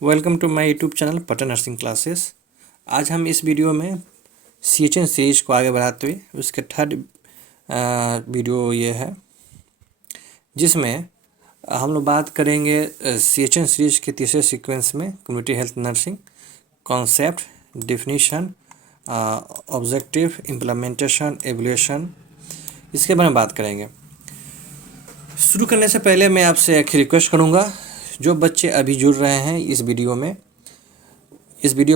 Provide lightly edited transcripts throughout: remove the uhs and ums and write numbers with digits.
Welcome to my YouTube channel Patan nursing classes. आज हम इस वीडियो में CHN सीरीज को आगे बढ़ाते हुए उसके थर्ड वीडियो ये है, जिसमें हम लोग बात करेंगे CHN सीरीज के तीसरे सीक्वेंस में community health nursing concept, definition, objective, implementation, evolution, इसके बारे में बात करेंगे। शुरू करने से पहले मैं आपसे एक रिक्वेस्ट करूँगा, जो बच्चे अभी जुड़ रहे हैं इस वीडियो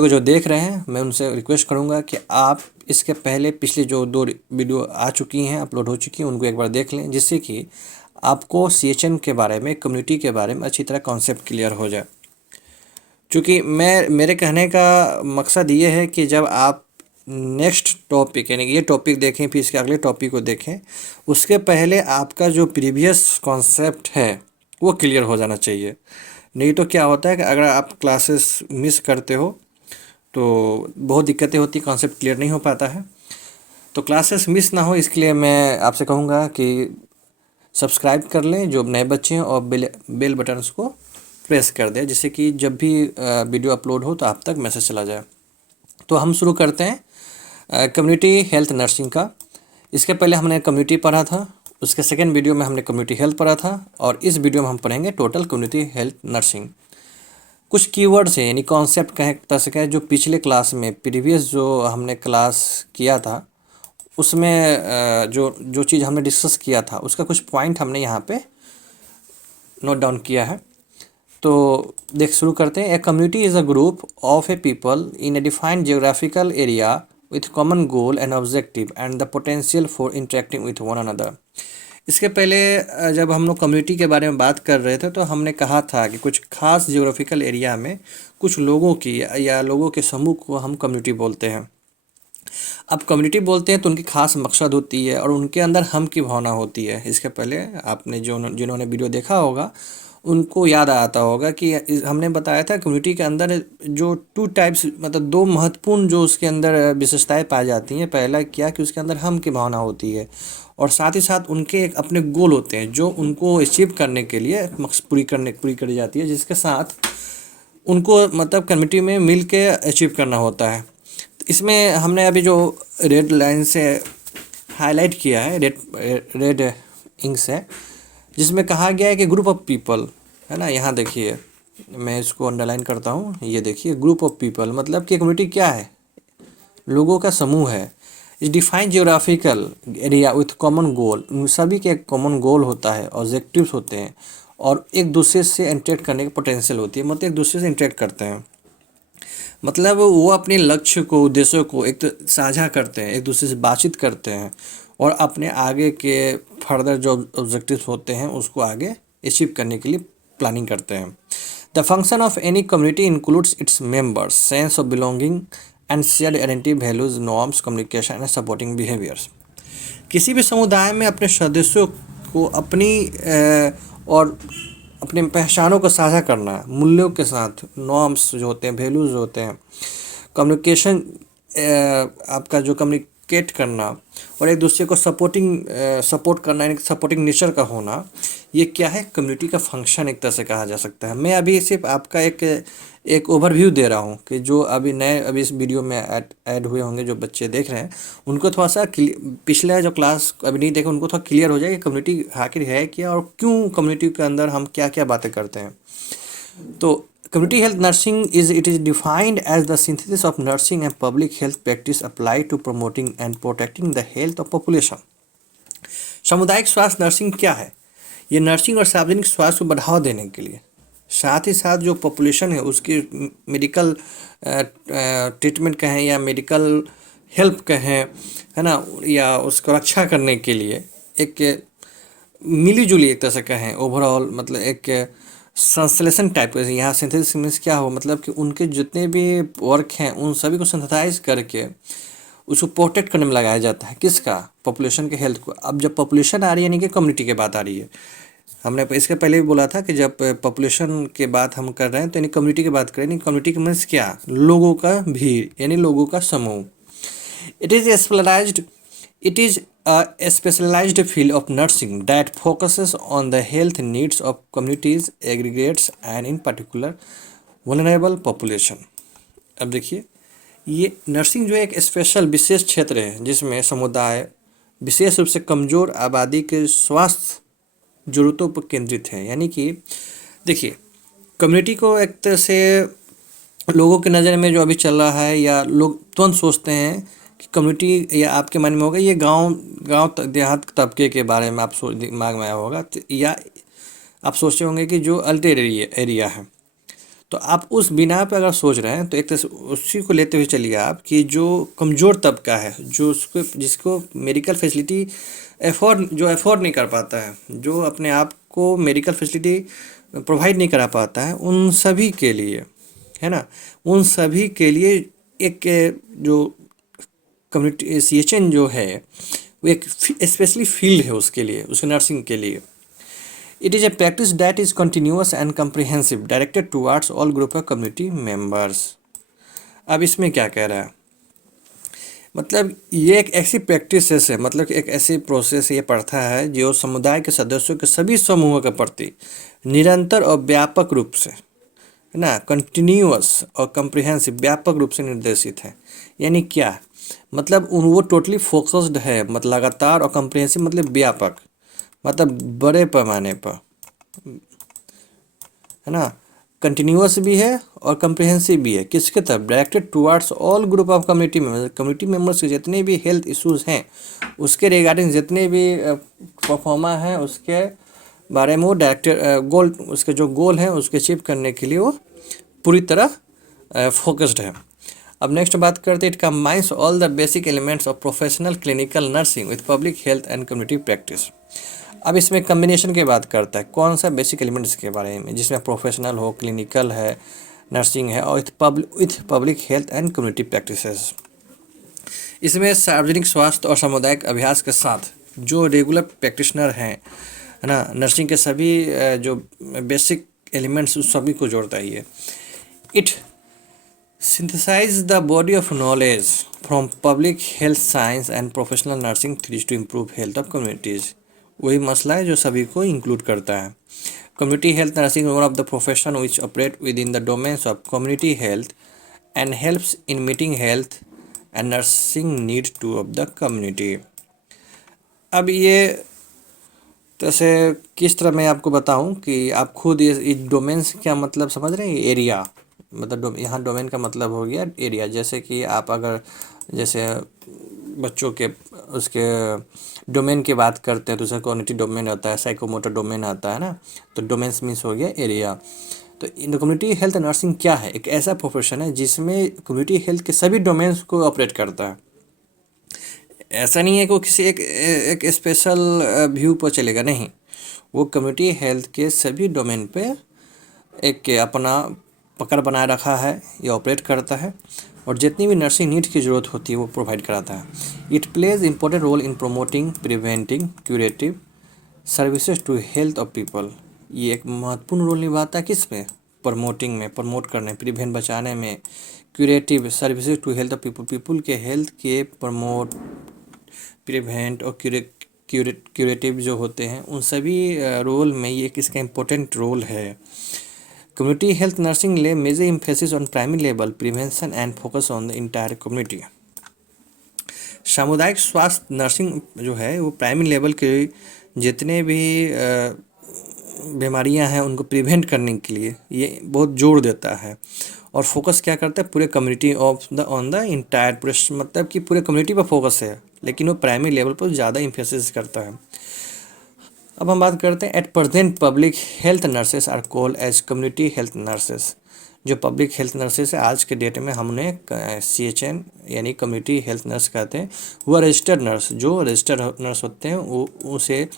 को जो देख रहे हैं, मैं उनसे रिक्वेस्ट करूंगा कि आप इसके पहले पिछले जो 2 वीडियो आ चुकी हैं, अपलोड हो चुकी हैं, उनको एक बार देख लें, जिससे कि आपको CHN के बारे में, कम्युनिटी के बारे में अच्छी तरह कॉन्सेप्ट क्लियर हो जाए। क्योंकि मेरे कहने का मकसद ये है कि जब आप नेक्स्ट टॉपिक यानी कि ये टॉपिक देखें, फिर इसके अगले टॉपिक को देखें, उसके पहले आपका जो प्रीवियस कॉन्सेप्ट है वो क्लियर हो जाना चाहिए। नहीं तो क्या होता है कि अगर आप क्लासेस मिस करते हो तो बहुत दिक्कतें होती, कॉन्सेप्ट क्लियर नहीं हो पाता है। तो क्लासेस मिस ना हो, इसके लिए मैं आपसे कहूँगा कि सब्सक्राइब कर लें जो नए बच्चे हैं, और बेल बटन्स को प्रेस कर दें, जिससे कि जब भी वीडियो अपलोड हो तो आप तक मैसेज चला जाए। तो हम शुरू करते हैं कम्युनिटी हेल्थ नर्सिंग का। इसके पहले हमने कम्युनिटी पढ़ा था, उसके सेकेंड वीडियो में हमने कम्युनिटी हेल्थ पढ़ा था, और इस वीडियो में हम पढ़ेंगे टोटल कम्युनिटी हेल्थ नर्सिंग। कुछ कीवर्ड्स हैं यानी कॉन्सेप्ट कह सकें, जो पिछले क्लास में प्रीवियस जो हमने क्लास किया था उसमें जो जो चीज़ हमने डिस्कस किया था उसका कुछ पॉइंट हमने यहाँ पे नोट डाउन किया है। तो शुरू करते हैं। A community is a group of A people in A defined geographical area with common goal and objective and the potential for interacting with one another. इसके पहले जब हम लोग कम्युनिटी के बारे में बात कर रहे थे तो हमने कहा था कि कुछ खास जियोग्राफिकल एरिया में कुछ लोगों की या लोगों के समूह को हम कम्युनिटी बोलते हैं। अब कम्युनिटी बोलते हैं तो उनकी खास मकसद होती है और उनके अंदर हम की भावना होती है। इसके पहले आपने जिन्होंने वीडियो देखा होगा उनको याद आता होगा कि हमने बताया था कम्युनिटी के अंदर जो 2 टाइप्स, मतलब 2 महत्वपूर्ण जो उसके अंदर विशेषताएं पाई जाती हैं। पहला क्या कि उसके अंदर हम की भावना होती है, और साथ ही साथ उनके एक अपने गोल होते हैं जो उनको अचीव करने के लिए पूरी करी जाती है, जिसके साथ उनको मतलब कम्युनिटी में मिल के अचीव करना होता है। तो इसमें हमने अभी जो रेड लाइन से हाईलाइट किया है, रेड इंक से, जिसमें कहा गया है कि ग्रुप ऑफ पीपल, है ना। यहाँ देखिए, मैं इसको अंडरलाइन करता हूँ, ये देखिए ग्रुप ऑफ पीपल मतलब कि कम्युनिटी क्या है, लोगों का समूह है। इस defined geographical area with common goal, सभी के एक कॉमन गोल होता है, ऑब्जेक्टिव्स होते हैं, और एक दूसरे से इंटरेक्ट करने की पोटेंशियल होती है, मतलब एक दूसरे से इंटरेक्ट करते हैं। मतलब वो अपने लक्ष्य को, उद्देश्यों को एक तो साझा करते हैं, एक दूसरे से बातचीत करते हैं, और अपने आगे के फर्दर जो ऑब्जेक्टिव्स होते हैं उसको आगे अचीव करने के लिए प्लानिंग करते हैं। The function of any community includes its members sense of belonging and shared identity, values, norms, communication and supporting behaviours. किसी भी समुदाय में अपने सदस्यों को अपनी और अपनी पहचानों को साझा करना, मूल्यों के साथ, नॉर्म्स जो होते हैं, वैल्यूज जो होते हैं, कम्युनिकेशन, आपका जो कम्युनिकेट करना, और एक दूसरे को सपोर्ट करना, एक सपोर्टिंग नेचर का होना, ये क्या है, कम्युनिटी का फंक्शन एक तरह से कहा जा सकता है। मैं अभी सिर्फ आपका एक ओवरव्यू दे रहा हूँ कि जो अभी इस वीडियो में ऐड हुए होंगे, जो बच्चे देख रहे हैं उनको थोड़ा सा पिछला जो क्लास अभी नहीं देखे उनको थोड़ा क्लियर हो जाए कि कम्युनिटी आखिर है क्या और क्यों कम्युनिटी के अंदर हम क्या क्या बातें करते हैं। तो community health nursing it is defined as the synthesis of nursing and public health practice apply to promoting and protecting the health of population. सामुदायिक स्वास्थ्य नर्सिंग क्या है? ये नर्सिंग और सार्वजनिक स्वास्थ्य को बढ़ावा देने के लिए, साथ ही साथ जो पॉपुलेशन है उसकी मेडिकल ट्रीटमेंट कहें या मेडिकल हेल्प कहें, है ना, या उसको रक्षा करने के लिए एक मिली जुली एक तरह से कहें ओवरऑल, मतलब एक संश्लेषण टाइप का। यहाँ सिंथेसिस मीन्स क्या हो, मतलब कि उनके जितने भी वर्क हैं उन सभी को सिंथेसाइज करके उसको प्रोटेक्ट करने में लगाया जाता है। किसका? पॉपुलेशन के हेल्थ को। अब जब पॉपुलेशन आ रही है यानी कि कम्युनिटी की बात आ रही है। हमने इसके पहले भी बोला था कि जब पॉपुलेशन के बात हम कर रहे हैं तो यानी कम्युनिटी की बात करें। कम्युनिटी का मीन्स क्या? लोगों का भीड़ यानी लोगों का समूह। It is specialized. It is a specialized field of nursing that focuses on the health needs of communities, aggregates, and in particular vulnerable population. अब देखिए, ये नर्सिंग जो है एक स्पेशल विशेष क्षेत्र है जिसमें समुदाय विशेष रूप से कमज़ोर आबादी के स्वास्थ्य ज़रूरतों पर केंद्रित है। यानी कि देखिए, कम्युनिटी को एक तरह से लोगों के नज़र में जो अभी चल रहा है, या लोग तुरंत सोचते हैं कि कम्युनिटी, या आपके मन में होगा ये गांव देहात तबके के बारे में आप दिमाग में आया होगा, तो या आप सोचते होंगे कि जो अल्टर एरिया है। तो आप उस बिना पे अगर सोच रहे हैं तो एक तरह से उसी को लेते हुए चलिए आप कि जो कमज़ोर तबका है, जो उसको जिसको मेडिकल फैसिलिटी अफोर्ड नहीं कर पाता है, जो अपने आप को मेडिकल फैसिलिटी प्रोवाइड नहीं करा पाता है, उन सभी के लिए, है ना, उन सभी के लिए एक जो कम्युनिटी CHN जो है वो एक स्पेशली फील्ड है उसके लिए, उसके नर्सिंग के लिए। It is a practice that is continuous and comprehensive directed towards all group of community members. अब इसमें क्या कह रहा है, मतलब ये एक ऐसी प्रैक्टिस है, मतलब कि एक ऐसी प्रोसेस, ये प्रथा है जो समुदाय के सदस्यों के सभी समूहों के प्रति निरंतर और व्यापक रूप से, है ना, कंटिन्यूअस और कम्प्रिहेंसिव व्यापक रूप से निर्देशित है। यानी क्या, मतलब वो टोटली फोकस्ड है, मतलब लगातार, और कम्प्रिहेंसिव मतलब व्यापक, मतलब बड़े पैमाने पर, है ना, कंटिन्यूअस भी है और कम्प्रिहेंसिव भी है। किसके तरफ, directed towards all group of community members के जितने भी हेल्थ इश्यूज़ हैं उसके रिगार्डिंग, जितने भी परफॉर्मा हैं उसके बारे में वो डायरेक्टेड गोल, उसके जो गोल हैं उसके अचीव करने के लिए वो पूरी तरह फोकस्ड है। अब नेक्स्ट बात करते हैं, it combines all the basic elements of professional clinical nursing with public health and community practice. अब इसमें कम्बिनेशन की बात करता है, कौन सा बेसिक एलिमेंट्स के बारे में, जिसमें प्रोफेशनल हो, क्लिनिकल है, नर्सिंग है, और with public health and community practices. इसमें सार्वजनिक स्वास्थ्य और सामुदायिक अभ्यास के साथ जो रेगुलर प्रैक्टिशनर हैं, है ना, नर्सिंग के सभी जो बेसिक एलिमेंट्स उस सभी को जोड़ता है ये। It synthesize the body of knowledge from public health science and professional nursing theories to improve health of communities। वही मसला है जो सभी को इंक्लूड करता है। Community health nursing one of the profession which operate with in the domains of community health and helps in meeting health and nursing need two of the community. अब ये जैसे किस तरह मैं आपको बताऊं कि आप खुद ये डोमेन्स क्या मतलब समझ रहे हैं, एरिया, मतलब यहाँ डोमेन का मतलब हो गया एरिया। जैसे कि आप अगर जैसे बच्चों के उसके डोमेन की बात करते हैं तो उसका कॉग्निटिव डोमेन होता है, साइकोमोटर डोमेन आता है ना, तो डोमेन्स मीन्स हो गया एरिया। तो इन कम्युनिटी हेल्थ नर्सिंग क्या है, एक ऐसा प्रोफेशन है जिसमें कम्युनिटी हेल्थ के सभी डोमेन्स को ऑपरेट करता है। ऐसा नहीं है कि वो किसी एक स्पेशल व्यू पर चलेगा, नहीं, वो कम्युनिटी हेल्थ के सभी डोमेन पे एक अपना पकड़ बनाए रखा है, ये ऑपरेट करता है, और जितनी भी नर्सिंग नीड की ज़रूरत होती है वो प्रोवाइड कराता है। It plays important role in promoting, preventing, curative services to health of people. ये एक महत्वपूर्ण रोल निभाता है किस में, प्रमोटिंग में, प्रमोट करने, प्रिवेंट बचाने में, curative services to health of people, people के हेल्थ के प्रमोट, प्रिवेंट और क्यूरेटिव जो होते हैं उन सभी रोल में ये किसका इम्पोर्टेंट रोल है। Community health nursing lay major emphasis on primary level prevention and focus on the entire community. सामुदायिक स्वास्थ्य नर्सिंग जो है वो प्राइमरी लेवल के जितने भी बीमारियां हैं उनको प्रिवेंट करने के लिए ये बहुत जोर देता है, और फोकस क्या करता है, पूरे कम्युनिटी ऑन द इंटायर, पूरे मतलब कि पूरे कम्युनिटी पर फोकस है, लेकिन वो प्राइमरी लेवल पर ज़्यादा एम्फेसिस करता है। अब हम बात करते हैं, at present public health nurses are called as community health nurses. जो पब्लिक हेल्थ नर्सेस है आज के डेट में हमने CHN यानी कम्युनिटी हेल्थ नर्स कहते हैं। वो रजिस्टर्ड नर्स, जो रजिस्टर्ड नर्स होते हैं वो उसे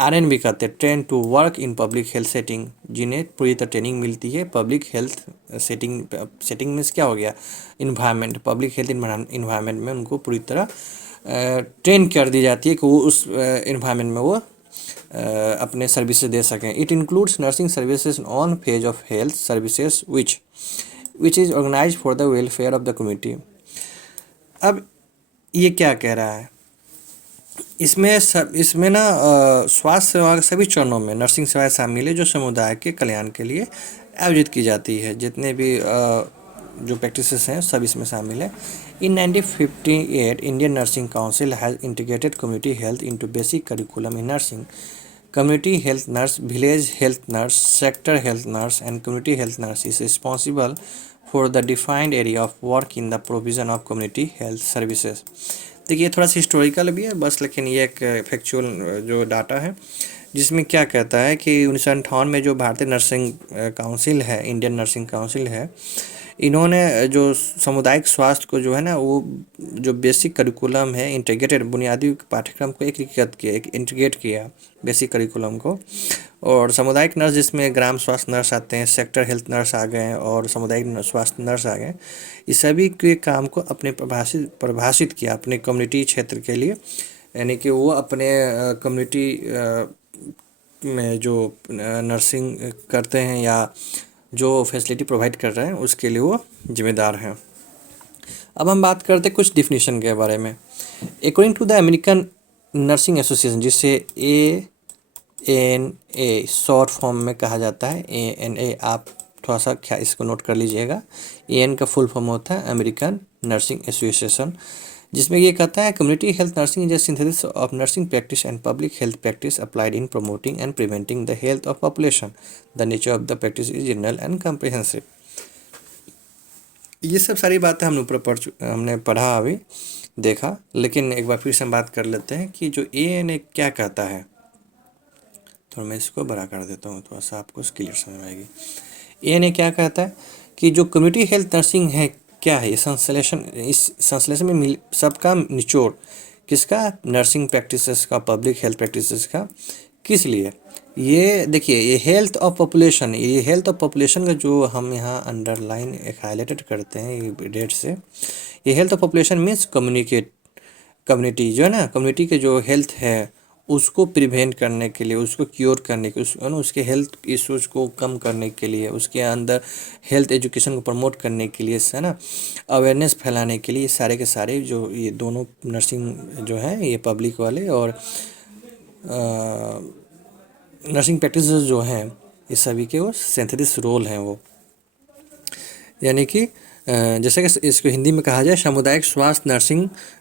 RN भी कहते हैं, train to work in public health setting, जिन्हें पूरी तरह ट्रेनिंग मिलती है पब्लिक हेल्थ सेटिंग। सेटिंग में क्या हो गया, इन्वायरमेंट, पब्लिक हेल्थ इन्वायरमेंट में उनको पूरी तरह ट्रेन कर दी जाती है कि वो उस इन्वायरमेंट में वो अपने सर्विसेज दे सकें। It includes nursing services on phase of health services which is organize for the welfare of the community. अब ये क्या कह रहा है, इसमें ना स्वास्थ्य सेवा के सभी चरणों में नर्सिंग सेवाएं शामिल है जो समुदाय के कल्याण के लिए आयोजित की जाती है। जितने भी जो प्रैक्टिसेस हैं सब इसमें शामिल है। इन 1958 Indian nursing council has integrated community health into basic curriculum in nursing. Community health nurse, village health nurse, sector health nurse, and community health nurse is responsible for the defined area of work in the provision of community health services। देखिए थोड़ा सा historical भी है बस, लेकिन ये एक factual जो डाटा है जिसमें क्या कहता है कि 1958 में जो भारतीय नर्सिंग काउंसिल है, इंडियन नर्सिंग काउंसिल है, इन्होंने जो सामुदायिक स्वास्थ्य को जो है ना, वो जो बेसिक करिकुलम है, इंटीग्रेटेड बुनियादी पाठ्यक्रम को इंटीग्रेट किया बेसिक करिकुलम को। और सामुदायिक नर्स जिसमें ग्राम स्वास्थ्य नर्स आते हैं, सेक्टर हेल्थ नर्स आ गए और सामुदायिक स्वास्थ्य नर्स आ गए। इस सभी के काम को अपने परिभाषित किया अपने कम्युनिटी क्षेत्र के लिए, यानी कि वो अपने कम्युनिटी में जो नर्सिंग करते हैं या जो फैसिलिटी प्रोवाइड कर रहे हैं उसके लिए वो जिम्मेदार हैं। अब हम बात करते हैं कुछ डिफिनीशन के बारे में। According to the American Nursing Association, जिसे ANA शॉर्ट फॉर्म में कहा जाता है, ANA, आप थोड़ा सा क्या इसको नोट कर लीजिएगा। AN का फुल फॉर्म होता है अमेरिकन नर्सिंग एसोसिएशन, जिसमें ये कहता है community health nursing is a synthesis of nursing practice and public health practice applied in promoting and preventing the health of population. The nature of the practice is general and comprehensive. ये सब सारी बातें हमने पढ़ा अभी देखा, लेकिन एक बार फिर से हम बात कर लेते हैं कि जो ANA क्या कहता है। तो मैं इसको बड़ा कर देता हूँ, थोड़ा सा आपको क्लियर समझ में आएगी। ANA क्या कहता है कि जो कम्युनिटी हेल्थ नर्सिंग है क्या है, इस संश्लेषण में सबका निचोड़ किसका, नर्सिंग प्रैक्टिसेस का, पब्लिक हेल्थ प्रैक्टिसेस का। किस लिए, ये देखिए, ये हेल्थ ऑफ पॉपुलेशन, ये हेल्थ ऑफ पॉपुलेशन का जो हम यहाँ अंडरलाइन एक हाईलाइटेड करते हैं ये डेट से, ये health of population means community जो है ना, कम्युनिटी के जो हेल्थ है उसको प्रिवेंट करने के लिए, उसको क्योर करने के, उसके हेल्थ इश्यूज़ को कम करने के लिए, उसके अंदर हेल्थ एजुकेशन को प्रमोट करने के लिए, है ना, अवेयरनेस फैलाने के लिए, ये सारे के सारे जो ये दोनों नर्सिंग जो है, ये पब्लिक वाले और नर्सिंग प्रैक्टिस जो हैं, इस सभी के वो सिंथेसिस रोल हैं वो। यानी कि जैसे कि इसको हिंदी में कहा जाए, सामुदायिक स्वास्थ्य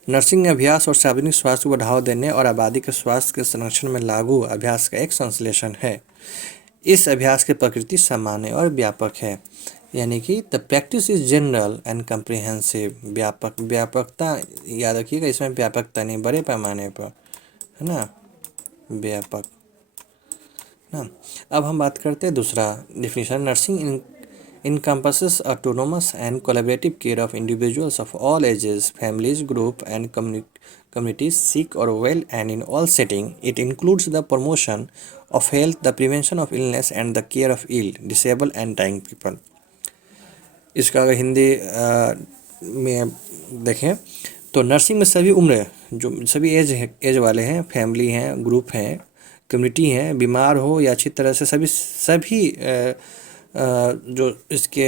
नर्सिंग अभ्यास और सार्वजनिक स्वास्थ्य को बढ़ावा देने और आबादी के स्वास्थ्य के संरक्षण में लागू अभ्यास का एक संश्लेषण है। इस अभ्यास की प्रकृति सामान्य और व्यापक है, यानी कि the practice is general and comprehensive. व्यापकता याद रखिएगा, इसमें व्यापकता नहीं, बड़े पैमाने पर, है ना, व्यापक ना। अब हम बात करते हैं दूसरा definition. Nursing encompasses autonomous and collaborative care of individuals of all ages, families, group and communities, sick or well, and in all setting. It includes the promotion of health, the prevention of illness, and the care of ill, disabled and dying people. इसका अगर हिंदी में देखें तो nursing में सभी उम्र, जो सभी एज वाले हैं, फैमिली हैं, ग्रुप हैं, कम्युनिटी हैं, बीमार हो या अच्छी तरह से सभी जो इसके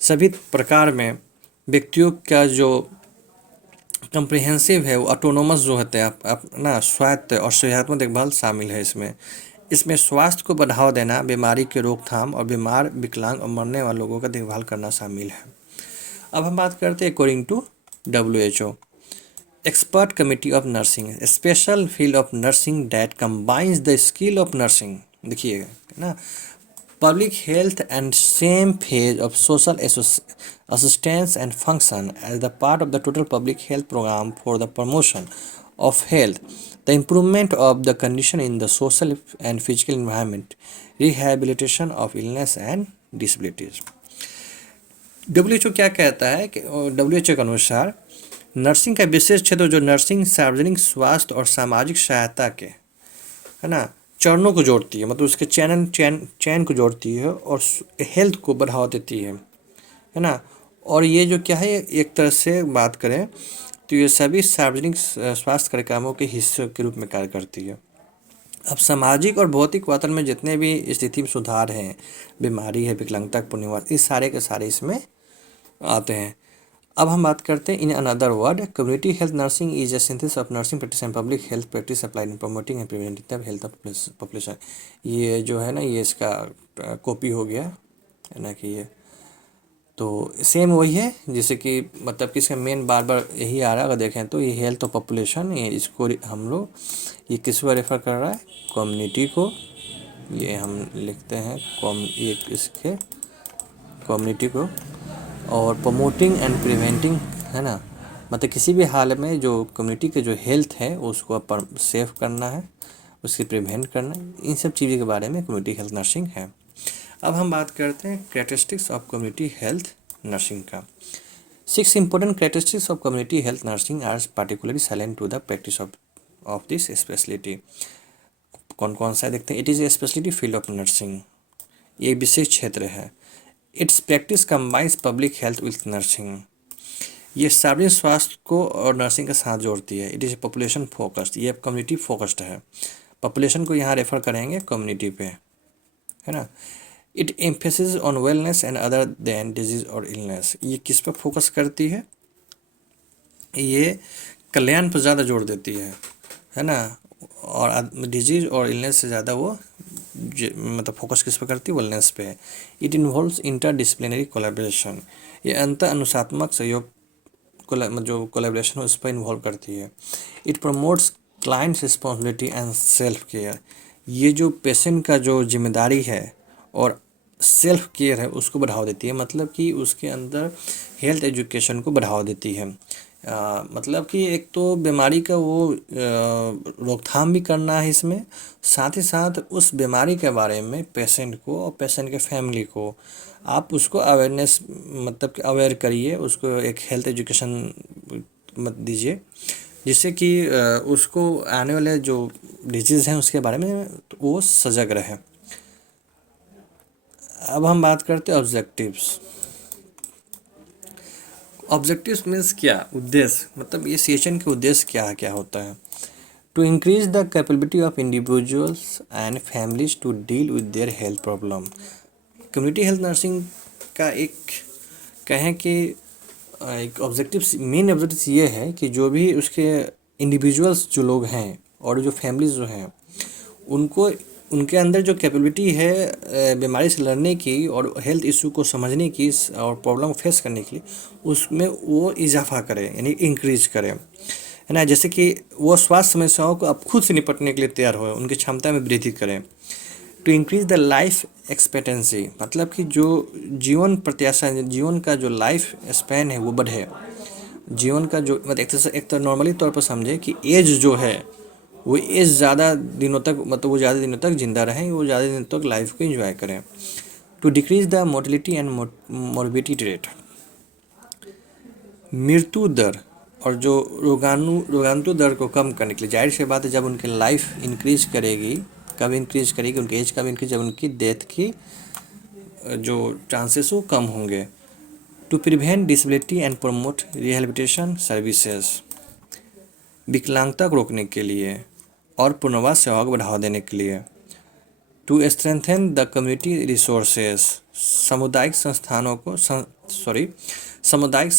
सभी प्रकार में व्यक्तियों का जो कम्प्रिहेंसिव है, वो ऑटोनोमस जो होते हैं अपना स्वायत्त और सेहतमंद देखभाल शामिल है। इसमें स्वास्थ्य को बढ़ावा देना, बीमारी की रोकथाम और बीमार, विकलांग और मरने वाले लोगों का देखभाल करना शामिल है। अब हम बात करते हैं according to WHO, expert committee of nursing, special field of nursing that combines the skill of nursing. देखिएगा ना, public health and same phase of social assistance and function as the part of the total public health program for the promotion of health, the improvement of the condition in the social and physical environment, rehabilitation of illness and disabilities। WHO क्या कहता है कि WHO के अनुसार nursing का विशेष क्षेत्र जो nursing सार्वजनिक स्वास्थ्य और सामाजिक सहायता के, है ना, चरणों को जोड़ती है, मतलब उसके चैन को जोड़ती है और हेल्थ को बढ़ावा देती है ना। और ये जो क्या है, एक तरह से बात करें तो ये सभी सार्वजनिक स्वास्थ्य कार्यक्रमों के हिस्से के रूप में कार्य करती है। अब सामाजिक और भौतिक वातावरण में जितने भी स्थिति में सुधार हैं, बीमारी है, विकलांगता, पुनर्वास, इस सारे के सारे इसमें आते हैं। अब हम बात करते हैं in another word, community health nursing is a synthesis of nursing practice and public health practice applied in promoting and preventing the health of population. ये जो है ना, ये इसका कॉपी हो गया है ना कि ये तो सेम वही है, जैसे कि मतलब कि इसका मेन बार बार यही आ रहा है। अगर देखें तो ये हेल्थ ऑफ पॉपुलेशन, ये इसको हम लोग ये किसको रेफर कर रहा है, कम्युनिटी को। ये हम लिखते हैं ये इसके कम्युनिटी को। और प्रमोटिंग एंड प्रिवेंटिंग, है ना, मतलब किसी भी हाल में जो कम्युनिटी के जो हेल्थ है उसको अपन सेव करना है, उसकी प्रिवेंट करना है, इन सब चीज़ों के बारे में कम्युनिटी हेल्थ नर्सिंग है। अब हम बात करते हैं characteristics of community health nursing का। 6 important characteristics of community health nursing are particularly salient to the practice of this specialty। कौन कौन सा देखते हैं। It is a speciality field of nursing, ये विशेष क्षेत्र है। It's practice combines public health with nursing, ये सार्वजनिक स्वास्थ्य को और नर्सिंग के साथ जोड़ती है। इट इज़ पॉपुलेशन फोकस्ड, ये कम्युनिटी फोकस्ड है। पॉपुलेशन को यहाँ रेफर करेंगे कम्युनिटी पे, है ना। It emphasis on wellness and other than disease और इलनेस, ये किस पर फोकस करती है, ये कल्याण पर ज़्यादा जोर देती है ना। और डिजीज और इलनेस से ज़्यादा वो मतलब फोकस किस पर करती है, वेलनेस पे। इट इन्वॉल्व्स इंटरडिसिप्लिनरी कोलैबोरेशन, ये अंतर अनुशात्मक सहयोग जो कोलैबोरेशन है उस पर इन्वॉल्व करती है। It promotes clients responsibility and self care, ये जो पेशेंट का जो जिम्मेदारी है और सेल्फ केयर है उसको बढ़ावा देती है, मतलब कि उसके अंदर हेल्थ एजुकेशन को बढ़ावा देती है। मतलब कि एक तो बीमारी का वो रोकथाम भी करना है इसमें, साथ ही साथ उस बीमारी के बारे में पेशेंट को और पेशेंट के फैमिली को आप उसको अवेयरनेस मतलब कि अवेयर करिए, उसको एक हेल्थ एजुकेशन मत दीजिए, जिससे कि उसको आने वाले जो डिजीज़ हैं उसके बारे में वो सजग रहे। अब हम बात करते हैं ऑब्जेक्टिव्स। ऑब्जेक्टिव्स मीन्स क्या, उद्देश्य, मतलब ये सेशन के उद्देश्य क्या होता है। To increase the capability of individuals and families to deal with their health problem. Community health nursing का एक कहें कि एक ऑब्जेक्टिव, मेन ऑब्जेक्टिव ये है कि जो भी उसके इंडिविजुअल्स जो लोग हैं और जो फैमिलीज जो हैं उनको उनके अंदर जो कैपेबिलिटी है बीमारी से लड़ने की और हेल्थ इशू को समझने की और प्रॉब्लम फेस करने के लिए, उसमें वो इजाफा करे, यानी इंक्रीज करे, है ना। जैसे कि वो स्वास्थ्य समस्याओं को अब खुद से निपटने के लिए तैयार हो, उनकी क्षमता में वृद्धि करें। To increase the life expectancy, मतलब कि जो जीवन प्रत्याशा, जीवन का जो लाइफ स्पैन है वो बढ़े। जीवन का जो मतलब एक तो नॉर्मली तौर पर समझे कि एज जो है वो एज ज़्यादा दिनों तक, मतलब वो ज़्यादा दिनों तक जिंदा रहें, वो ज़्यादा दिनों तक लाइफ को एंजॉय करें। To decrease the mortality and morbidity rate, मृत्यु दर और जो रोगाणु दर को कम करने के लिए, जाहिर सी बात है जब उनकी लाइफ इंक्रीज करेगी, कब इंक्रीज करेगी, उनकी एज कब इंक्रीज, जब उनकी डेथ की जो चांसेस वो कम होंगे। To prevent disability and promote rehabilitation services, विकलांगता को रोकने के लिए और पुनर्वास सेवाओं को बढ़ावा देने के लिए। To strengthen the community resources, सामुदायिक संस्थानों को सामुदायिक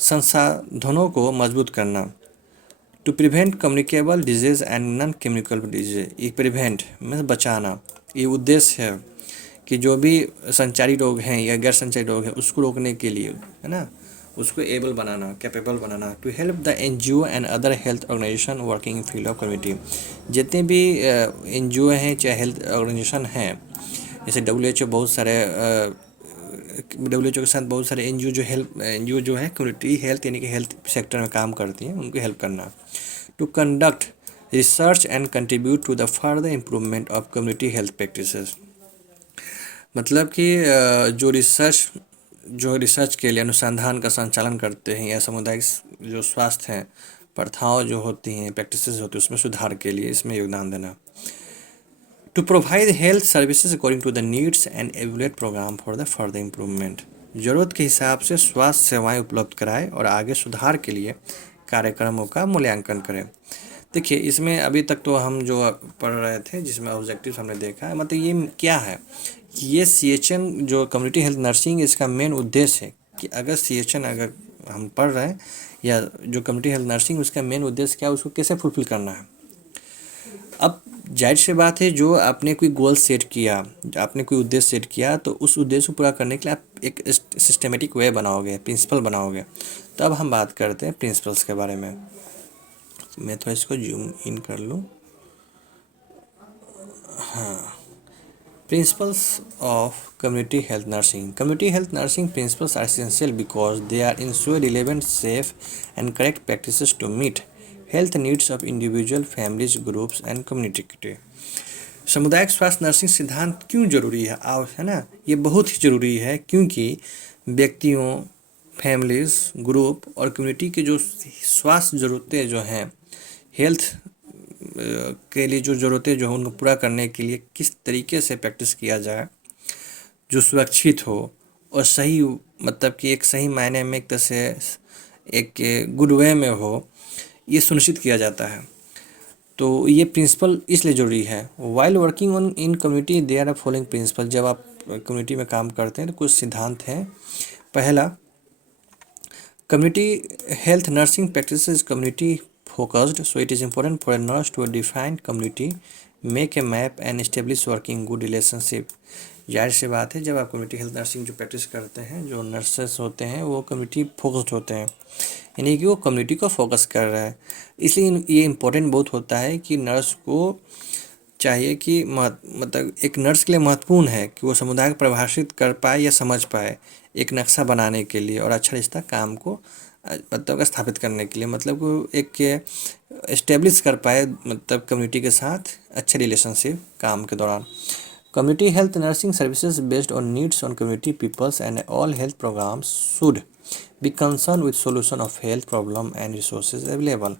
संसाधनों को मजबूत करना। To prevent communicable disease and non communicable disease, ये प्रिवेंट में बचाना, ये उद्देश्य है कि जो भी संचारी रोग हैं या गैर संचारी रोग हैं उसको रोकने के लिए, है ना, उसको एबल बनाना, कैपेबल बनाना। To help the NGO and other health organisation working in field of community, जितने भी NGO हैं चाहे हेल्थ ऑर्गेनाइजेशन हैं, जैसे WHO, बहुत सारे WHO के साथ बहुत सारे NGO जो है कम्युनिटी हेल्थ यानी कि हेल्थ सेक्टर में काम करती हैं, उनको हेल्प करना। To conduct research and contribute to the further improvement of community health practices, मतलब कि जो रिसर्च के लिए अनुसंधान का संचालन करते हैं या सामुदायिक जो स्वास्थ्य हैं प्रथाओं जो होती हैं, प्रैक्टिसेस होती हैं, उसमें सुधार के लिए इसमें योगदान देना। To provide health services according to the needs and evaluate programme for the further improvement, ज़रूरत के हिसाब से स्वास्थ्य सेवाएं उपलब्ध कराएं और आगे सुधार के लिए कार्यक्रमों का मूल्यांकन करें। देखिए इसमें अभी तक तो हम जो पढ़ रहे थे जिसमें ऑब्जेक्टिव हमने देखा है, मतलब ये क्या है, ये CHN जो कम्युनिटी हेल्थ नर्सिंग, इसका मेन उद्देश्य है कि अगर CHN अगर हम पढ़ रहे हैं या जो कम्युनिटी हेल्थ नर्सिंग, उसका मेन उद्देश्य क्या है, उसको कैसे फुलफिल करना है। अब जाहिर सी बात है, जो आपने कोई गोल सेट किया, आपने कोई उद्देश्य सेट किया, तो उस उद्देश्य को पूरा करने के लिए आप एक सिस्टमेटिक वे बनाओगे, प्रिंसिपल बनाओगे। तो अब हम बात करते हैं प्रिंसिपल्स के बारे में। मैं थोड़ा इसको जूम इन कर लूँ। हाँ, Principles of community health nursing. Community health nursing principles are essential because they are ensure relevant, safe, and correct practices to meet health needs of individual, families, groups, and community. सामुदायिक स्वास्थ्य nursing सिद्धांत क्यों जरूरी है? है ना, ये बहुत ही ज़रूरी है, क्योंकि व्यक्तियों, फैमिलीज़, ग्रुप और कम्युनिटी के जो स्वास्थ्य ज़रूरतें जो हैं, हेल्थ के लिए जो ज़रूरतें जो हैं, उनको पूरा करने के लिए किस तरीके से प्रैक्टिस किया जाए जो सुरक्षित हो और सही, मतलब कि एक सही मायने में एक तरह से एक गुड वे में हो, ये सुनिश्चित किया जाता है। तो ये प्रिंसिपल इसलिए ज़रूरी है। While working on in community they are following principle. जब आप कम्युनिटी में काम करते हैं तो कुछ सिद्धांत हैं। पहला, community health nursing practice is community focused, so it is important for a nurse to define community, make a map and establish working good relationship। जाहिर सी बात है, जब आप कम्युनिटी हेल्थ नर्सिंग जो प्रैक्टिस करते हैं, जो नर्सेस होते हैं वो कम्युनिटी फोकस्ड होते हैं, यानी कि वो कम्युनिटी को फोकस कर रहा है। इसलिए ये इम्पोर्टेंट बहुत होता है कि नर्स को चाहिए कि मतलब एक नर्स के लिए महत्वपूर्ण है कि वो समुदाय को परिभाषित कर पाए या समझ पाए, एक नक्शा बनाने के लिए और अच्छा रिश्ता काम को मतलब स्थापित करने के लिए, मतलब को एक इस्टेब्लिश कर पाए, मतलब कम्युनिटी के साथ अच्छे रिलेशनशिप काम के दौरान। Community health nursing services based on needs on community peoples and all health programmes should be concern with solution of health problem and resources available.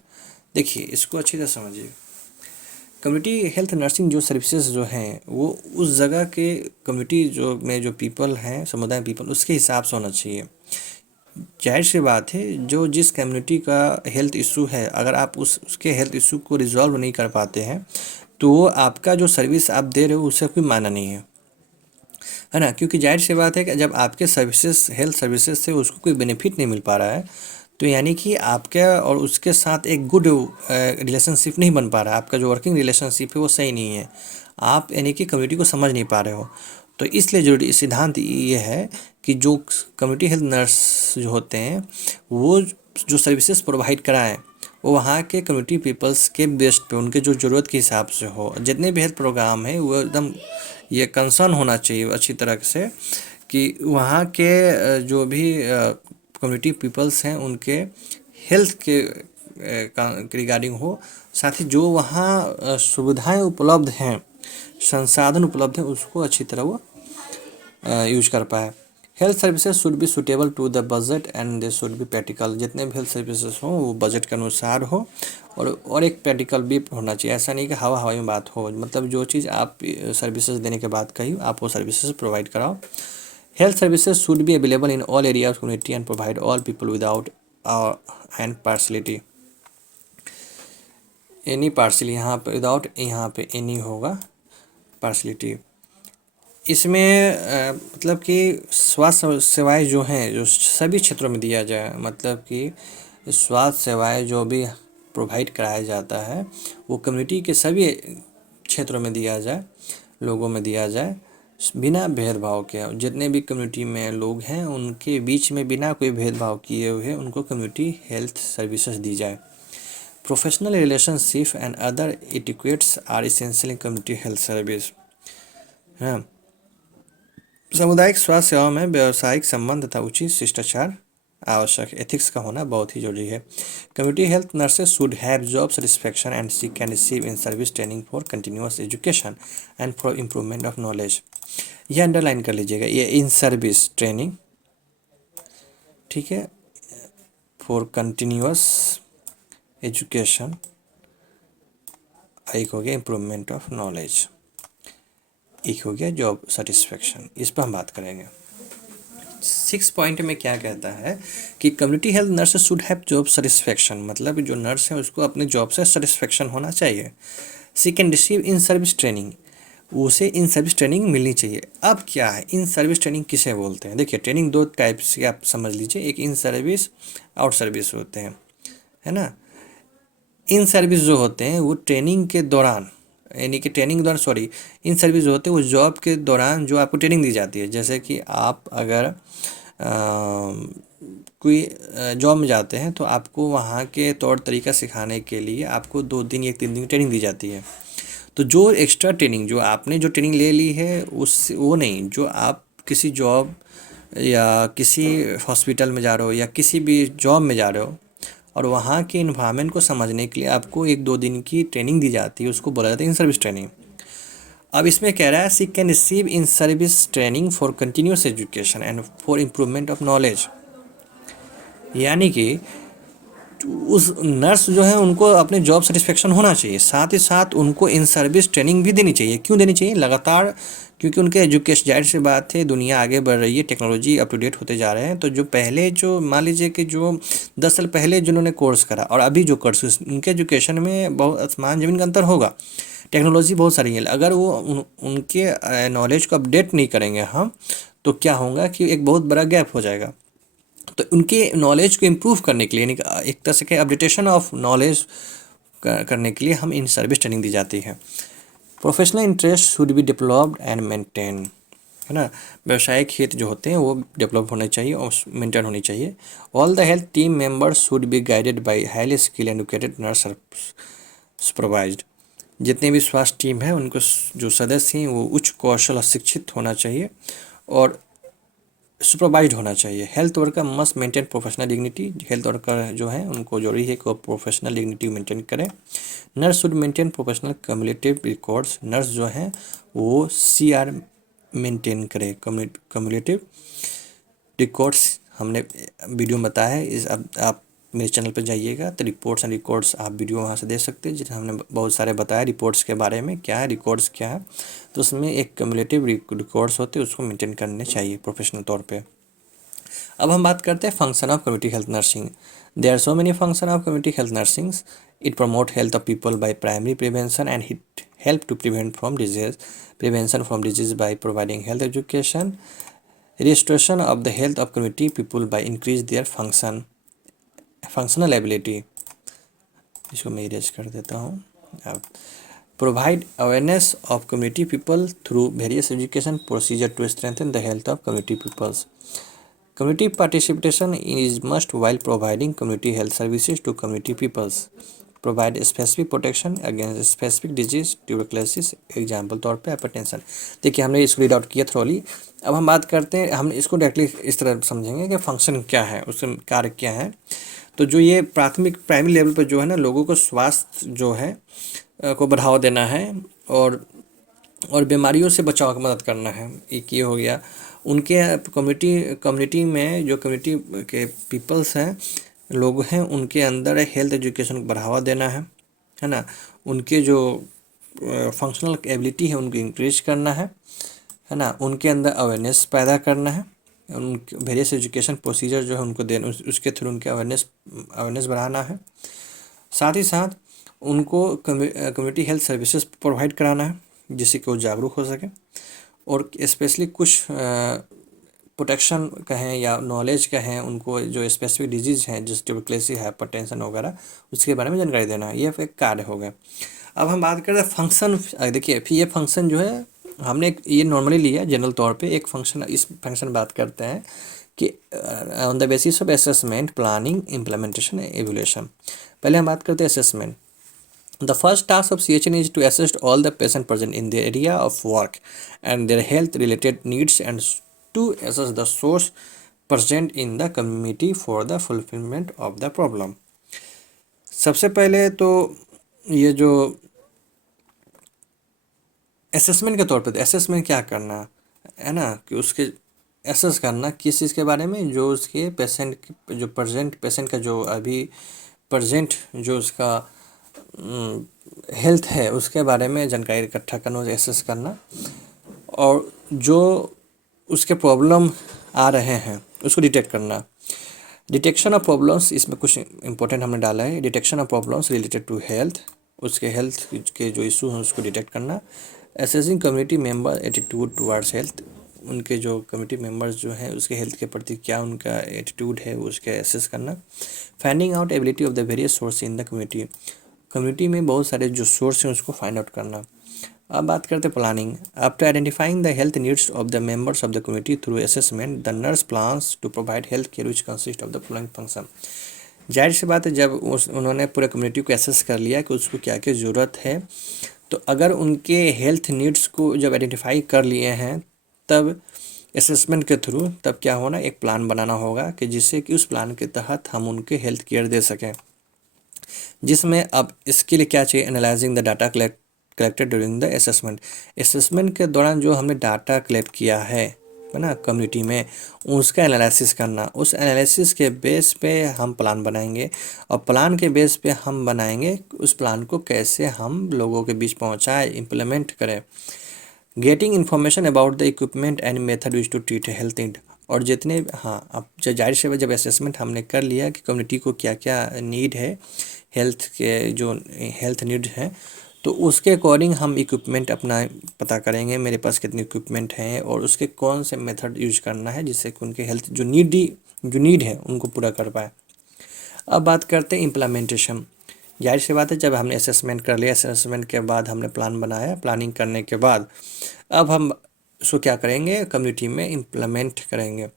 देखिए, इसको अच्छी तरह समझिए। कम्युनिटी हेल्थ नर्सिंग जो सर्विसेज जो हैं, वो उस जगह के कम्युनिटी जो पीपल हैं, समुदाय पीपल, उसके हिसाब से होना चाहिए। जाहिर सी बात है, जो जिस कम्युनिटी का हेल्थ इशू है, अगर आप उसके हेल्थ इशू को रिजॉल्व नहीं कर पाते हैं, तो आपका जो सर्विस आप दे रहे हो उससे कोई मायना नहीं है ना। क्योंकि जाहिर सी बात है कि जब आपके सर्विसेज, हेल्थ सर्विसेज से उसको कोई बेनिफिट नहीं मिल पा रहा है, तो यानी कि आपके और उसके साथ एक गुड रिलेशनशिप नहीं बन पा रहा है, आपका जो वर्किंग रिलेशनशिप है वो सही नहीं है, आप यानी कि कम्युनिटी को समझ नहीं पा रहे हो। तो इसलिए जरूरी सिद्धांत ये है कि जो कम्युनिटी हेल्थ नर्स जो होते हैं, वो जो सर्विसेज प्रोवाइड कराएं, वो वहाँ के कम्युनिटी पीपल्स के बेस्ट पे, उनके जो ज़रूरत के हिसाब से हो। जितने भी हेल्थ प्रोग्राम है वो एकदम ये कंसर्न होना चाहिए अच्छी तरह से कि वहाँ के जो भी कम्युनिटी पीपल्स हैं उनके हेल्थ के रिगार्डिंग हो। साथ ही जो वहाँ सुविधाएं उपलब्ध हैं, संसाधन उपलब्ध हैं, उसको अच्छी तरह वो यूज कर पाए। Health services should be suitable to the budget and they should be practical. जितने भी हेल्थ सर्विसेज हों वो बजट के अनुसार हो और एक प्रैक्टिकल भी होना चाहिए। ऐसा नहीं कि हवा हवाई में बात हो, मतलब जो चीज़ आप सर्विसेज देने के बाद कही, आप वो सर्विसेज प्रोवाइड कराओ। Health services should be available in all area of community and provide all people without and partiality, any partially, यहाँ पे विदाउट, यहाँ पे एनी होगा पार्शलिटी। इसमें मतलब कि स्वास्थ्य सेवाएं जो हैं, जो सभी क्षेत्रों में दिया जाए, मतलब कि स्वास्थ्य सेवाएं जो भी प्रोवाइड कराया जाता है वो कम्युनिटी के सभी क्षेत्रों में दिया जाए, लोगों में दिया जाए, बिना भेदभाव के। जितने भी कम्युनिटी में लोग हैं उनके बीच में बिना कोई भेदभाव किए हुए उनको कम्युनिटी हेल्थ सर्विसेज दी जाए। Professional relationship and other etiquettes are essential in community health service. हाँ, सामुदायिक स्वास्थ्य सेवा में व्यावसायिक संबंध तथा उचित शिष्टाचार आवश्यक, एथिक्स का होना बहुत ही जरूरी है। Community health nurses should have job satisfaction and she can receive in service training for continuous education and for improvement of knowledge. ये अंडरलाइन कर लीजिएगा, ये इन सर्विस ट्रेनिंग, ठीक है, फॉर कंटिन्यूअस एजुकेशन, एक हो गया इम्प्रूवमेंट ऑफ नॉलेज, एक हो गया जॉब सेटिस्फैक्शन। इस पर हम बात करेंगे। 6 पॉइंट में क्या कहता है कि community health nurse should have job satisfaction, मतलब जो नर्स है उसको अपने जॉब से सेटिस्फैक्शन होना चाहिए। She can receive in service training, उसे इन सर्विस ट्रेनिंग मिलनी चाहिए। अब क्या है इन सर्विस ट्रेनिंग किसे बोलते हैं? देखिए, ट्रेनिंग दो टाइप्स की आप समझ लीजिए, एक इन सर्विस, आउट सर्विस होते हैं, है ना। इन सर्विस जो होते हैं वो ट्रेनिंग के दौरान यानी कि ट्रेनिंग के दौरान, सॉरी, इन सर्विस जो होते हैं उस जॉब के दौरान जो आपको ट्रेनिंग दी जाती है, जैसे कि आप अगर कोई जॉब में जाते हैं तो आपको वहाँ के तौर तरीका सिखाने के लिए आपको 2 दिन या 3 दिन की ट्रेनिंग दी जाती है। तो जो एक्स्ट्रा ट्रेनिंग जो आपने जो ट्रेनिंग ले ली है उस वो नहीं, जो आप किसी जॉब या किसी हॉस्पिटल में जा रहे हो या किसी भी जॉब में जा रहे हो और वहाँ के इन्वायरमेंट को समझने के लिए आपको 1-2 दिन की ट्रेनिंग दी जाती है, उसको बोला जाता है इन सर्विस ट्रेनिंग। अब इसमें कह रहा है she can receive in service training for continuous education and for improvement of knowledge. यानी कि उस नर्स जो है उनको अपने जॉब सेटिस्फेक्शन होना चाहिए, साथ ही साथ उनको इन सर्विस ट्रेनिंग भी देनी चाहिए। क्यों देनी चाहिए? लगातार, क्योंकि उनके एजुकेशन, जाहिर सी बात है दुनिया आगे बढ़ रही है, टेक्नोलॉजी अप टू डेट होते जा रहे हैं। तो जो पहले जो मान लीजिए कि जो 10 साल पहले जिन्होंने कोर्स करा और अभी जो कोर्स, उनके एजुकेशन में बहुत आसमान ज़मीन का अंतर होगा। टेक्नोलॉजी बहुत सारी है, अगर वो उनके नॉलेज को अपडेट नहीं करेंगे हम, तो क्या होगा कि एक बहुत बड़ा गैप हो जाएगा। तो उनके नॉलेज को इम्प्रूव करने के लिए, यानी एक तरह से अपडेटेशन ऑफ नॉलेज करने के लिए हम इन सर्विस ट्रेनिंग दी जाती है। Professional interest should be developed and maintain, है ना। व्यवसायिक हित जो होते हैं वो डेवलप होने चाहिए और मेंटेन होनी चाहिए। All the health team members should be guided by highly skill educated nurse supervised. जितने भी स्वास्थ्य टीम है उनको जो सदस्य हैं वो उच्च कौशल और शिक्षित होना चाहिए और सुपरवाइज्ड होना चाहिए। Health worker must maintain professional dignity. Health worker जो है उनको जरूरी है कि वो प्रोफेशनल डिग्निटी मेंटेन करें। Nurse should maintain professional cumulative records. Nurse जो है वो CR मेंटेन करे, कम्युलेटिव रिकॉर्ड्स। हमने वीडियो में बताया है, इस अब आप मेरे चैनल पर जाइएगा तो रिपोर्ट्स एंड रिकॉर्ड्स आप वीडियो वहाँ से देख सकते हैं, जिसमें हमने बहुत सारे बताया रिपोर्ट्स के बारे में, क्या है रिकॉर्ड्स क्या है। तो उसमें एक कम्युलेटिव रिकॉर्ड्स होते हैं, उसको मेंटेन करने चाहिए प्रोफेशनल तौर पे। अब हम बात करते हैं function of community health nursing. There are so many function of community health nursing. It promote health of people by primary prevention and it help to prevent from disease, prevention from disease by providing health education, restoration of the health of community people by increase their functional ability। इसको मैं erase कर देता हूँ। अब provide awareness of community people through various education procedure to strengthen the health of community peoples। Community participation is must while providing community health services to community peoples। Provide specific protection against specific disease, tuberculosis, example तौर पे hypertension. देखिए हमने इसको read out किया thoroughly. अब हम बात करते हैं, हम इसको डायरेक्टली इस तरह समझेंगे कि फंक्शन क्या है, उसके कार्य क्या है। तो जो ये प्राइमरी लेवल पर जो है ना, लोगों को स्वास्थ्य जो है को बढ़ावा देना है और बीमारियों से बचाव की मदद करना है। एक ये हो गया। उनके कम्युनिटी में जो कम्युनिटी के पीपल्स हैं, लोग हैं, उनके अंदर हेल्थ एजुकेशन को बढ़ावा देना है ना। उनके जो फंक्शनल एबिलिटी है उनको इंक्रीज करना है ना। उनके अंदर अवेयरनेस पैदा करना है। उन वेरियस एजुकेशन प्रोसीजर जो है उनको देना, उसके थ्रू उनके अवेयरनेस बढ़ाना है। साथ ही साथ उनको कम्युनिटी हेल्थ सर्विसेज प्रोवाइड कराना है जिससे कि वो जागरूक हो सके। और स्पेशली कुछ प्रोटेक्शन कहें या नॉलेज कहें, उनको जो स्पेसिफिक डिजीज़ हैं जैसे ट्यूबरक्लोसिस, हाइपरटेंशन वगैरह, उसके बारे में जानकारी देना है। ये एक कार्य हो गया। अब हम बात करते हैं फंक्शन। देखिए फिर ये फंक्शन जो है हमने ये नॉर्मली लिया जनरल तौर पे एक फंक्शन। इस फंक्शन बात करते हैं कि on the basis of assessment, planning, implementation, evolution. पहले हम बात करते हैं assessment. The first task of CHN is to assess all the patients present in their area of work and their health related needs and to assess the source present in the community for the fulfillment of the problem। सबसे पहले तो ये जो assessment के तौर पे, assessment क्या करना है ना, कि उसके एसेस करना किस चीज़ के बारे में, जो उसके पेशेंट जो प्रेजेंट पेशेंट का जो अभी प्रेजेंट जो उसका हेल्थ है उसके बारे में जानकारी इकट्ठा करना, उसे एसेस करना, और जो उसके प्रॉब्लम आ रहे हैं उसको डिटेक्ट करना। डिटेक्शन ऑफ प्रॉब्लम्स, इसमें कुछ इंपॉर्टेंट हमने डाला है। Detection of problems related to health, उसके हेल्थ के जो इशू हैं उसको डिटेक्ट करना। Assessing community member attitude towards health, उनके जो कम्युनिटी मेंबर्स जो हैं उसके हेल्थ के प्रति क्या उनका एटीट्यूड है उसके एसेस करना। Finding out ability of the various source in the community, community में बहुत सारे जो सोर्स हैं उसको फाइंड आउट करना। अब बात करते हैं planning. After identifying the health needs of the members of the community through assessment, the nurse plans to provide health care which consist of the following function. जाहिर सी बात है, जब उन्होंने पूरे कम्युनिटी को एसेस कर लिया कि उसको क्या क्या ज़रूरत है, तो अगर उनके हेल्थ नीड्स को जब आइडेंटिफाई कर लिए हैं, तब असेसमेंट के थ्रू तब क्या होना, एक प्लान बनाना होगा कि जिससे कि उस प्लान के तहत हम उनके हेल्थ केयर दे सकें। जिसमें अब इसके लिए क्या चाहिए, analysing the data collected during the assessment. Assessment के दौरान जो हमने डाटा कलेक्ट किया है ना कम्युनिटी में, उसका एनालिसिस करना। उस एनालिसिस के बेस पे हम प्लान बनाएंगे, और प्लान के बेस पे हम बनाएंगे उस प्लान को कैसे हम लोगों के बीच पहुंचाएं, इम्प्लीमेंट करें। Getting information about the equipment and method use to treat health need. और जितने, हाँ, अब जाहिर से जब असेसमेंट हमने कर लिया कि कम्युनिटी को क्या क्या नीड है, हेल्थ के जो हेल्थ नीड हैं, तो उसके अकॉर्डिंग हम इक्विपमेंट अपना पता करेंगे, मेरे पास कितने इक्विपमेंट हैं और उसके कौन से मेथड यूज करना है जिससे कि उनके हेल्थ जो नीड है उनको पूरा कर पाए। अब बात करते हैं इम्प्लीमेंटेशन। जाहिर सी बात है, जब हमने असेसमेंट कर लिया, असेसमेंट के बाद हमने प्लान बनाया, प्लानिंग करने के बाद अब हम उसको क्या करेंगे, कम्युनिटी में इम्प्लीमेंट करेंगे।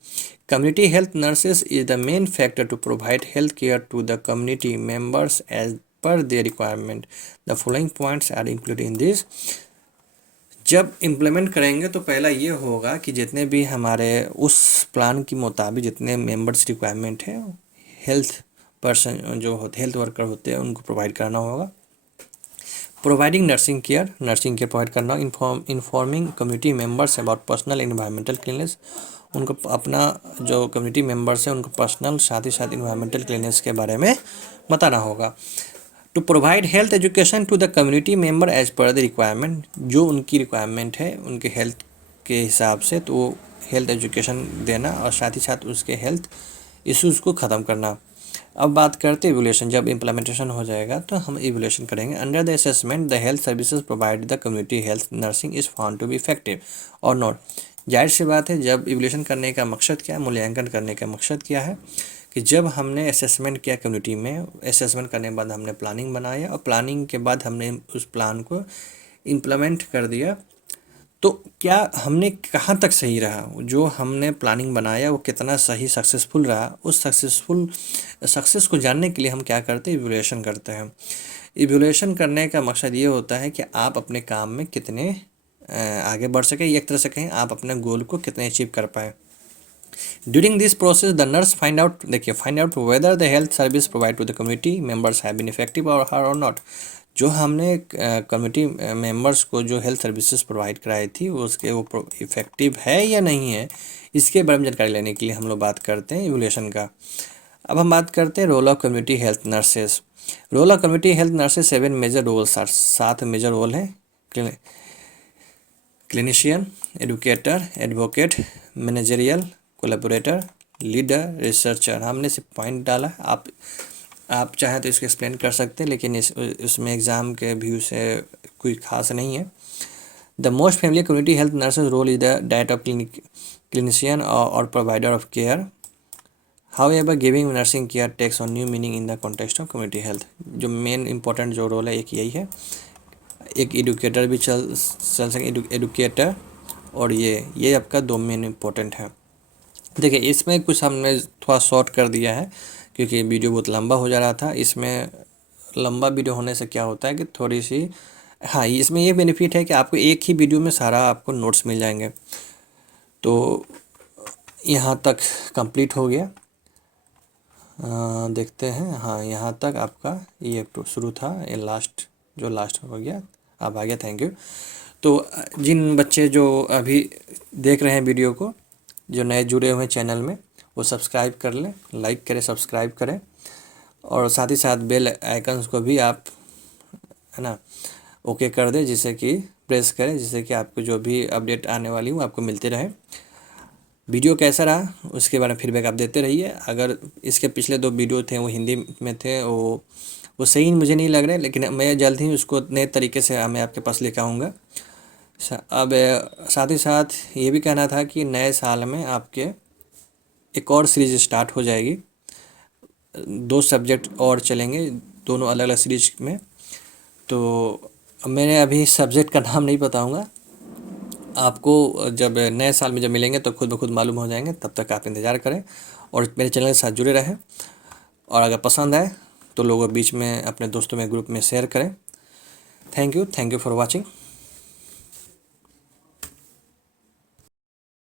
Community health nurses is the main factor to provide health care to the community members as per their requirement. The following points are included in this. जब इम्प्लीमेंट करेंगे तो पहला ये होगा कि जितने भी हमारे उस प्लान के मुताबिक जितने मेंबर्स रिक्वायरमेंट है, हेल्थ पर्सन जो होते, हेल्थ वर्कर होते हैं, उनको प्रोवाइड करना होगा। प्रोवाइडिंग नर्सिंग केयर प्रोवाइड करना। Informing community members about personal environmental cleanness. उनको अपना जो कम्युनिटी मेंबर्स हैं उनको पर्सनल साथ ही साथ इन्वायरमेंटल क्लीननेस के बारे में बताना होगा। To provide health education to the community member as per the requirement. जो उनकी रिक्वायरमेंट है उनके हेल्थ के हिसाब से, तो वो हेल्थ एजुकेशन देना और साथ ही साथ उसके हेल्थ इश्यूज़ को ख़त्म करना। अब बात करते हैं इवोल्यूशन। जब इम्प्लीमेंटेशन हो जाएगा तो हम इवोल्यूशन करेंगे। Under the assessment the health services provide the community health nursing is found to be effective और नॉट। जाहिर सी बात है, जब इवोल्यूशन करने का मकसद क्या है, मूल्यांकन करने का मकसद क्या है, कि जब हमने असेसमेंट किया कम्युनिटी में, असेसमेंट करने के बाद हमने प्लानिंग बनाया और प्लानिंग के बाद हमने उस प्लान को इम्प्लीमेंट कर दिया, तो क्या हमने कहाँ तक सही रहा, जो हमने प्लानिंग बनाया वो कितना सही सक्सेसफुल रहा। उस सक्सेस को जानने के लिए हम क्या करते हैं, इवैल्यूएशन करते हैं। इवैल्यूएशन करने का मकसद ये होता है कि आप अपने काम में कितने आगे बढ़ सकें, एक तरह से कहें आप अपने गोल को कितने अचीव कर पाए। During this process the nurse find out whether the health service provide to the community members have been effective और नॉट। जो हमने कम्युनिटी मेंबर्स को जो हेल्थ सर्विसेज प्रोवाइड कराई थी उसके वो इफ़ेक्टिव है या नहीं है, इसके बारे में जानकारी लेने के लिए हम लोग बात करते हैं इवोल्यूशन का। अब हम बात करते हैं role of community health nurses. Role of community health nurses 7 major roles are. 7 major role हैं। Clinician, educator, advocate, managerial, collaborator, leader, researcher. हमने सिर्फ पॉइंट डाला है, आप चाहें तो इसको एक्सप्लेन कर सकते हैं, लेकिन इसमें एग्ज़ाम के व्यू से कोई खास नहीं है। The most family community health nurses role is the diet of clinician और provider of care. However giving nursing care takes on new meaning in the context of community health. जो main important जो role है एक यही है। एक educator भी चल सके, एडुकेटर, और ये आपका 2 मेन इंपॉर्टेंट है। देखिए, इसमें कुछ हमने थोड़ा शॉर्ट कर दिया है क्योंकि वीडियो बहुत लंबा हो जा रहा था। इसमें लंबा वीडियो होने से क्या होता है कि थोड़ी सी, हाँ, इसमें ये बेनिफिट है कि आपको एक ही वीडियो में सारा आपको नोट्स मिल जाएंगे। तो यहाँ तक कंप्लीट हो गया। देखते हैं, हाँ, यहाँ तक आपका ये तो शुरू था, ये लास्ट हो गया, अब आ गया। Thank you. तो जिन बच्चे जो अभी देख रहे हैं वीडियो को, जो नए जुड़े हुए हैं चैनल में, वो सब्सक्राइब कर लें, लाइक करें, सब्सक्राइब करें, और साथ ही साथ बेल आइकन्स को भी आप, है ना, ओके कर दें, जिससे कि प्रेस करें, जिससे कि आपको जो भी अपडेट आने वाली हो आपको मिलते रहे। वीडियो कैसा रहा उसके बारे में फीडबैक आप देते रहिए। अगर इसके पिछले 2 वीडियो थे वो हिंदी में थे, वो सही मुझे नहीं लग रहे, लेकिन मैं जल्द ही उसको नए तरीके से मैं आपके पास लेकर आऊँगा। अब साथ ही साथ ये भी कहना था कि नए साल में आपके एक और सीरीज स्टार्ट हो जाएगी। 2 सब्जेक्ट और चलेंगे, दोनों अलग अलग सीरीज में। तो मैंने अभी सब्जेक्ट का नाम नहीं बताऊंगा, आपको जब नए साल में जब मिलेंगे तो खुद ब खुद मालूम हो जाएंगे। तब तक आप इंतज़ार करें और मेरे चैनल के साथ जुड़े रहें। और अगर पसंद आए तो लोगों के बीच में, अपने दोस्तों में, ग्रुप में शेयर करें। Thank you for watching.